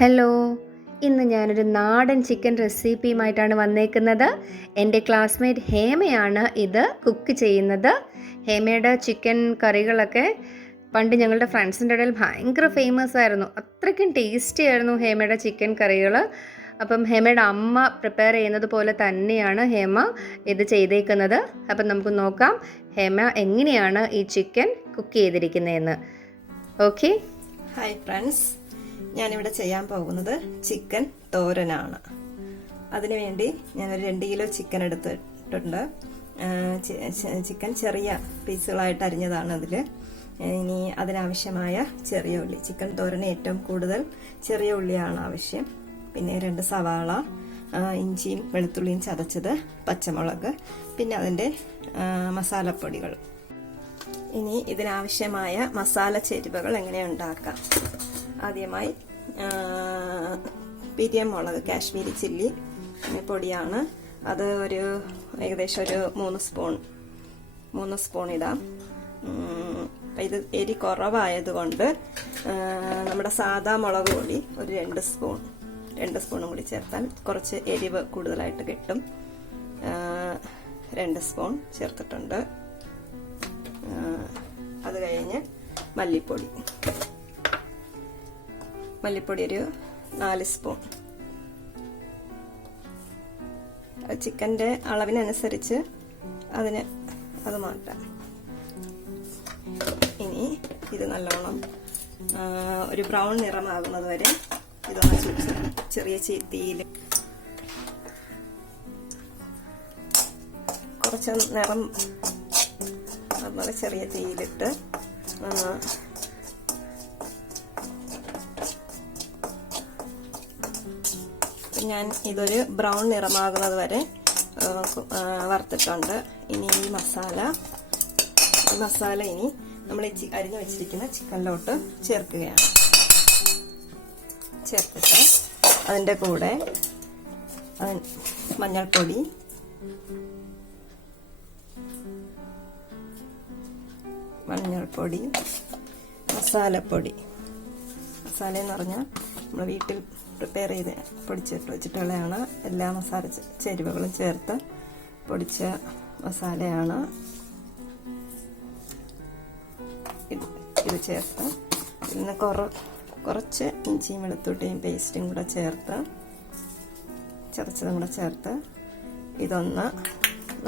Hello, ഇന്ന് ഞാനൊരു നാടൻ ചിക്കൻ റെസിപ്പിയുമായിട്ടാണ് വന്നേക്കുന്നത്. എൻ്റെ ക്ലാസ്മേറ്റ് ഹേമയാണ് ഇത് കുക്ക് ചെയ്യുന്നത്. ഹേമയുടെ ചിക്കൻ കറികളൊക്കെ പണ്ട് ഞങ്ങളുടെ ഫ്രണ്ട്സിൻ്റെ ഇടയിൽ ഭയങ്കര ഫേമസ് ആയിരുന്നു. അത്രയ്ക്കും ടേസ്റ്റി ആയിരുന്നു ഹേമയുടെ ചിക്കൻ കറികൾ. അപ്പം ഹേമയുടെ അമ്മ പ്രിപ്പയർ ചെയ്യുന്നത് പോലെ തന്നെയാണ് ഹേമ ഇത് ചെയ്തേക്കുന്നത്. അപ്പം നമുക്ക് നോക്കാം ഹേമ എങ്ങനെയാണ് ഈ ചിക്കൻ കുക്ക് ചെയ്തിരിക്കുന്നതെന്ന്. ഓക്കെ, ഹായ് ഫ്രണ്ട്സ്, ഞാനിവിടെ ചെയ്യാൻ പോകുന്നത് ചിക്കൻ തോരനാണ്. അതിനുവേണ്ടി ഞാനൊരു 2 കിലോ ചിക്കൻ എടുത്തിട്ടുണ്ട്. ചിക്കൻ ചെറിയ പീസുകളായിട്ട് അരിഞ്ഞതാണ് അതിൽ. ഇനി അതിനാവശ്യമായ ചെറിയ ഉള്ളി, ചിക്കൻ തോരന് ഏറ്റവും കൂടുതൽ ചെറിയ ഉള്ളിയാണ് ആവശ്യം. പിന്നെ 2 സവാള, ഇഞ്ചിയും വെളുത്തുള്ളിയും ചതച്ചത്, പച്ചമുളക്, പിന്നെ അതിൻ്റെ മസാലപ്പൊടികൾ. ഇനി ഇതിനാവശ്യമായ മസാല ചേരുവകൾ എങ്ങനെ ഉണ്ടാക്കാം. ആദ്യമായി പിരിയം മുളക്, കാശ്മീരി ചില്ലി പൊടിയാണ്. അത് ഏകദേശം ഒരു 3 സ്പൂൺ ഇടാം. ഇത് എരി കുറവായതുകൊണ്ട് നമ്മുടെ സാദാ മുളക് പൊടി ഒരു 2 സ്പൂണും കൂടി ചേർത്താൽ കുറച്ച് എരിവ് കൂടുതലായിട്ട് കിട്ടും. 2 സ്പൂൺ ചേർത്തിട്ടുണ്ട്. അത് കഴിഞ്ഞ് മല്ലിപ്പൊടി ഒരു 4 സ്പൂൺ. ചിക്കൻ്റെ അളവിനനുസരിച്ച് അത് മാറ്റാം. ഇനി ഇത് നല്ലോണം ഒരു ബ്രൗൺ നിറമാകുന്നത് വരെ ഇതൊന്ന് ചെറിയ തീയിൽ കുറച്ച് നിറം അതുപോലെ ചെറിയ തീയിലിട്ട് ഞാൻ ഇതൊരു ബ്രൗൺ നിറമാകുന്നത് വരെ വറുത്തിട്ടുണ്ട്. ഇനി ഈ മസാല ഇനി നമ്മൾ അരിഞ്ഞു വെച്ചിരിക്കുന്ന ചിക്കനിലോട്ട് ചേർക്കുകയാണ്. ചേർത്തിട്ട് അതിൻ്റെ കൂടെ മഞ്ഞൾപ്പൊടി, മസാലപ്പൊടി എന്ന് പറഞ്ഞാൽ നമ്മൾ വീട്ടിൽ പ്രിപ്പയർ ചെയ്ത് വെച്ചിട്ടുള്ളതാണ്. എല്ലാ മസാല ചേരുവകളും ചേർത്ത് പൊടിച്ച മസാലയാണ്. ഇത് ചേർത്ത് ഇതിന് കുറച്ച് ഇഞ്ചിയും വെളുത്തുള്ളിയും പേസ്റ്റും കൂടെ ചേർത്ത് ചതച്ചതും കൂടെ ചേർത്ത് ഇതൊന്ന്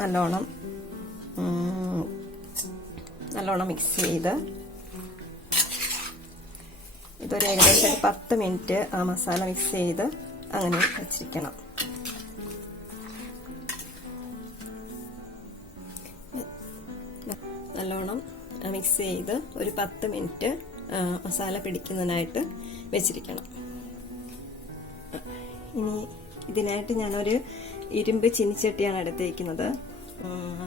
നല്ലോണം മിക്സ് ചെയ്ത് ഇതൊരു ഏകദേശം 10 മിനിറ്റ് ആ മസാല മിക്സ് ചെയ്ത് അങ്ങനെ വെച്ചിരിക്കണം. നല്ലോണം മിക്സ് ചെയ്ത് ഒരു 10 മിനിറ്റ് മസാല പിടിക്കുന്നതിനായിട്ട് വെച്ചിരിക്കണം. ഇനി ഇതിനായിട്ട് ഞാനൊരു ഇരുമ്പ് ചീനിച്ചട്ടിയാണ് എടുത്തേക്കുന്നത്.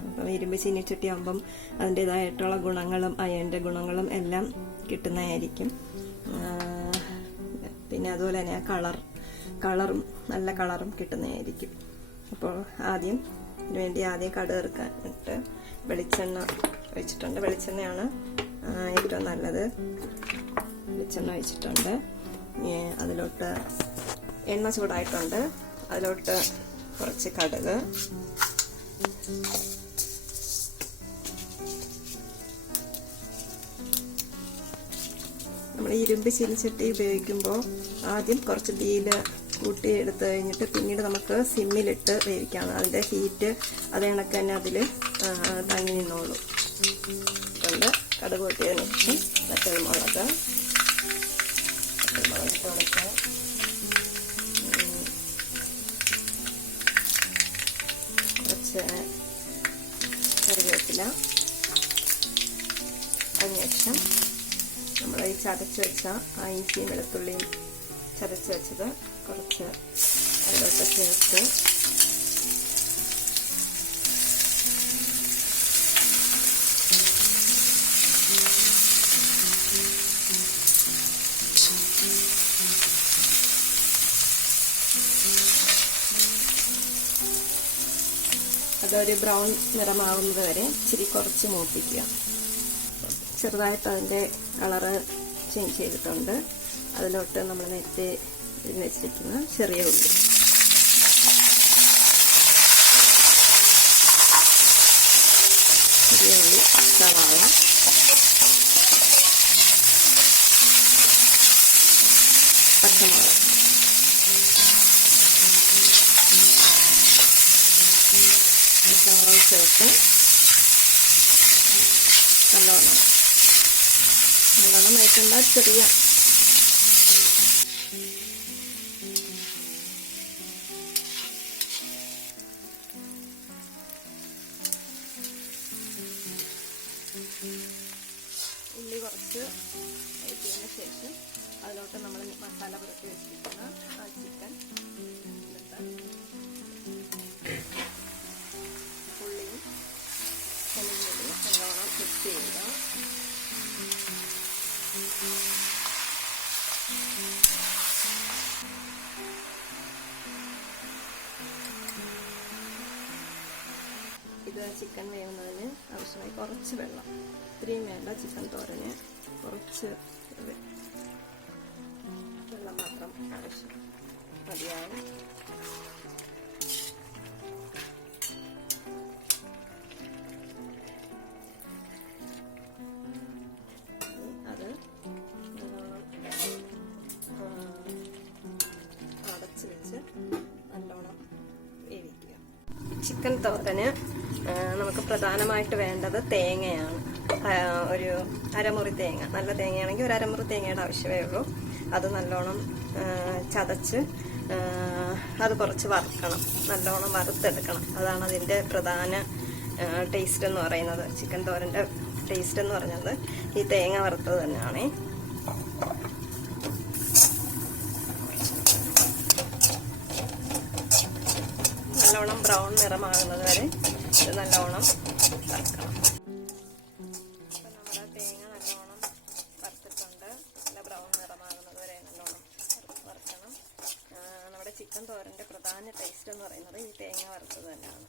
അപ്പം ഇരുമ്പ് ചീനിച്ചട്ടി ആകുമ്പം അതിൻ്റെതായിട്ടുള്ള ഗുണങ്ങളും അയണിൻ്റെ ഗുണങ്ങളും എല്ലാം കിട്ടുന്നതായിരിക്കും. പിന്നെ അതുപോലെ തന്നെ കളറും നല്ല കളറും കിട്ടുന്നതായിരിക്കും. അപ്പോൾ ആദ്യം കടുക് ഇറക്കാനിട്ട് വെളിച്ചെണ്ണ ഒഴിച്ചിട്ടുണ്ട്. വെളിച്ചെണ്ണയാണ് ഏറ്റവും നല്ലത്. വെളിച്ചെണ്ണ ഒഴിച്ചിട്ടുണ്ട്. അതിലോട്ട് എണ്ണ ചൂടായിട്ടുണ്ട്. അതിലോട്ട് കുറച്ച് കടുക്, നമ്മൾ ഇരുമ്പ് ചീനിച്ചട്ടി ഉപയോഗിക്കുമ്പോൾ ആദ്യം കുറച്ച് തീയിൽ കൂട്ടി എടുത്ത് കഴിഞ്ഞിട്ട് പിന്നീട് നമുക്ക് സിമ്മിലിട്ട് വേവിക്കാം. അതിൻ്റെ ഹീറ്റ് അത് കണക്ക് തന്നെ അതിൽ തങ്ങി നിന്നോളൂ. കൊണ്ട് കടുക് പൊട്ടിയതിന് ശേഷം വറ്റൽമുളക് ഇട്ട് കൊടുക്കുക. കുറച്ച് കറിവേപ്പില, അതിനുശേഷം നമ്മൾ ഈ ചതച്ച് വെച്ച ഇഞ്ചിയും വെളുത്തുള്ളിയും ചതച്ച് വെച്ചത് കുറച്ച് അതിലോട്ട് ചേർത്ത് അതൊരു ബ്രൗൺ നിറമാകുന്നത് വരെ ഇച്ചിരി കുറച്ച് മൂപ്പിക്കുക. ചെറുതായിട്ട് അതിൻ്റെ കളറ് ചേഞ്ച് ചെയ്തിട്ടുണ്ട്. അതിലോട്ട് നമ്മൾ നേരത്തെ ഇതിന് വെച്ചിരിക്കുന്ന ചെറിയ ഉള്ളി, സവാള, പച്ചമുളക്, പച്ചമുളക് ചേർത്ത് നല്ലോണം വഴറ്റണ്ട. ചെറിയ ഉള്ളി കുറച്ച് വഴറ്റിയതിന് ശേഷം അതിലോട്ട് നമ്മൾ മസാല പുരട്ടി വെച്ചിരിക്കുന്ന ആ ചിക്കൻ ഇട്ട് ഉള്ളിയും ചെറുതുള്ളി നല്ലോണം മിക്സ് ചെയ്യുക. ഇത് ചിക്കൻ വേവുന്നതിന് ആവശ്യമായി കുറച്ച് വെള്ളം, ഇത്രയും വേണ്ട. ചിക്കൻ തോരന് കുറച്ച് വെള്ളം മാത്രം ആവശ്യം മതിയാവും. അത് അടച്ച് വെച്ച് നല്ലോണം വേവിക്കുക. ചിക്കൻ തോരന് നമുക്ക് പ്രധാനമായിട്ട് വേണ്ടത് തേങ്ങയാണ്. ഒരു അരമുറി തേങ്ങ, നല്ല തേങ്ങയാണെങ്കിൽ ഒരു അരമുറി തേങ്ങയുടെ ആവശ്യമേ ഉള്ളൂ. അത് നല്ലോണം ചതച്ച് അത് കുറച്ച് വറുക്കണം, നല്ലോണം വറുത്തെടുക്കണം. അതാണ് അതിൻ്റെ പ്രധാന ടേസ്റ്റ് എന്ന് പറയുന്നത്. ചിക്കൻ തോരൻ്റെ ടേസ്റ്റ് എന്ന് പറയുന്നത് ഈ തേങ്ങ വറുത്തത് തന്നെയാണ്. നല്ലോണം ബ്രൗൺ നിറമാകുന്നത് വരെ ഇത് നല്ലോണം വറുക്കണം. അപ്പം നമ്മുടെ തേങ്ങ നല്ലോണം വറുത്തിട്ടുണ്ട്. നല്ല ബ്രൗൺ നിറമാകുന്നത് വരെ നല്ലോണം വറുക്കണം. നമ്മുടെ ചിക്കൻ തോരൻ്റെ പ്രധാന ടേസ്റ്റ് എന്ന് പറയുന്നത് ഈ തേങ്ങ വറുത്തത് തന്നെയാണ്.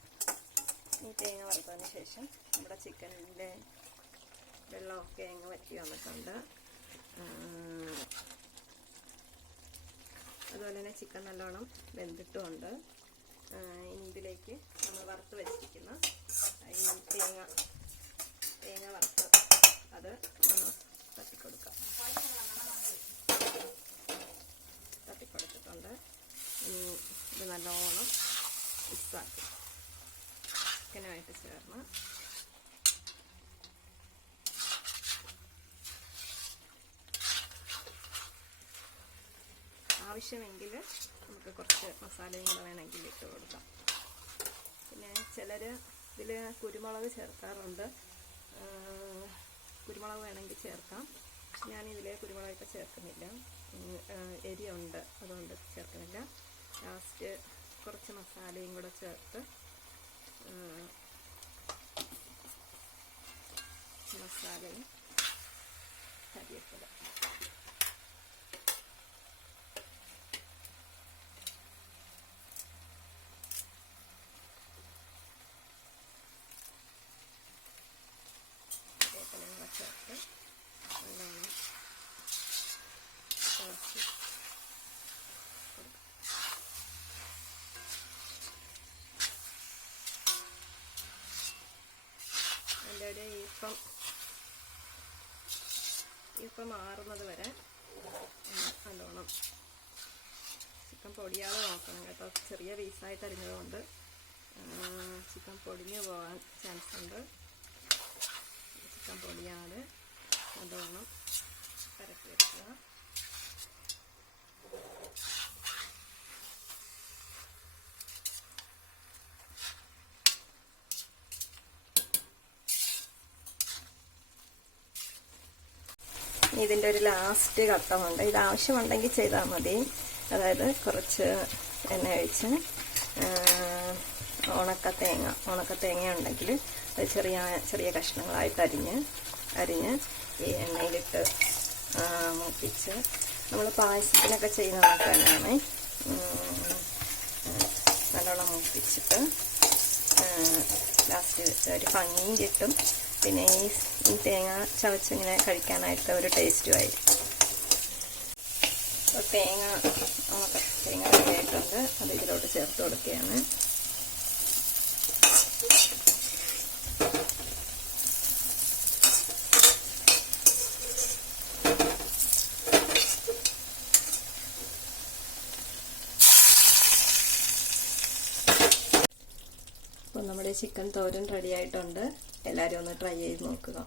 ഈ തേങ്ങ വറുത്തതിന് ശേഷം നമ്മുടെ ചിക്കനിൻ്റെ വെള്ളമൊക്കെ അങ്ങ് വറ്റി വന്നിട്ടുണ്ട്. അതുപോലെ തന്നെ ചിക്കൻ നല്ലോണം വെന്തിട്ടുമുണ്ട്. ഇനി ഇതിലേക്ക് നമ്മൾ വറുത്ത് വെച്ചിരിക്കുന്ന ഈ തേങ്ങ വറുത്ത് അത് ഒന്ന് തട്ടിക്കൊടുത്തിട്ടുണ്ട്. ഇനി ഇത് നല്ലോണം മിക്സാക്കി ചിക്കനുമായിട്ട് ചേർന്ന് ആവശ്യമെങ്കിൽ നമുക്ക് കുറച്ച് മസാലയും കൂടെ വേണമെങ്കിൽ ഇട്ട് കൊടുക്കാം. പിന്നെ ചിലർ ഇതിൽ കുരുമുളക് ചേർക്കാറുണ്ട്. കുരുമുളക് വേണമെങ്കിൽ ചേർക്കാം. ഞാനിതിൽ കുരുമുളകൊക്കെ ചേർക്കുന്നില്ല, എരിയുണ്ട്, അതുകൊണ്ട് ചേർക്കുന്നില്ല. ലാസ്റ്റ് കുറച്ച് മസാലയും കൂടെ ചേർത്ത് മസാലയും കരിവേപ്പില ചേർത്ത് നല്ലോണം ഇളക്കി അതിൻ്റെ ഒരു ഈർപ്പം മാറുന്നത് വരെ നല്ലോണം ചിക്കൻ പൊടിയാതെ നോക്കണം കേട്ടോ. ചെറിയ പീസായിട്ട് അരിഞ്ഞതുകൊണ്ട് ചിക്കൻ പൊടിഞ്ഞു പോകാൻ ചാൻസ് ഉണ്ട്. ചിക്കൻ പൊടിയാതെ നല്ലോണം പരത്തി വെക്കുക. ഇതിൻ്റെ ഒരു ലാസ്റ്റ് ഘട്ടമുണ്ട്. ഇത് ആവശ്യമുണ്ടെങ്കിൽ ചെയ്താൽ മതി. അതായത് കുറച്ച് എണ്ണ ഒഴിച്ച് ഉണക്കത്തേങ്ങ ഉണ്ടെങ്കിൽ അത് ചെറിയ കഷ്ണങ്ങളായിട്ട് അരിഞ്ഞ് ഈ എണ്ണയിലിട്ട് മൂപ്പിച്ച് നമ്മൾ പായസത്തിനൊക്കെ ചെയ്യുന്ന കണക്ക് തന്നെയാണ്. നല്ലോണം മൂപ്പിച്ചിട്ട് ലാസ്റ്റ് ഒരു ഭംഗിയും കിട്ടും. പിന്നെ ഈ തേങ്ങ ചവച്ചിങ്ങനെ കഴിക്കാനായിട്ട് ഒരു ടേസ്റ്റും ആയിരിക്കും. അപ്പോൾ തേങ്ങ റെഡിയായിട്ടുണ്ട്. അത് ഇതിലോട്ട് ചേർത്ത് കൊടുക്കുകയാണ്. അപ്പോൾ നമ്മുടെ ചിക്കൻ തോരൻ റെഡി ആയിട്ടുണ്ട്. എല്ലാവരും ഒന്ന് ട്രൈ ചെയ്ത് നോക്കുക.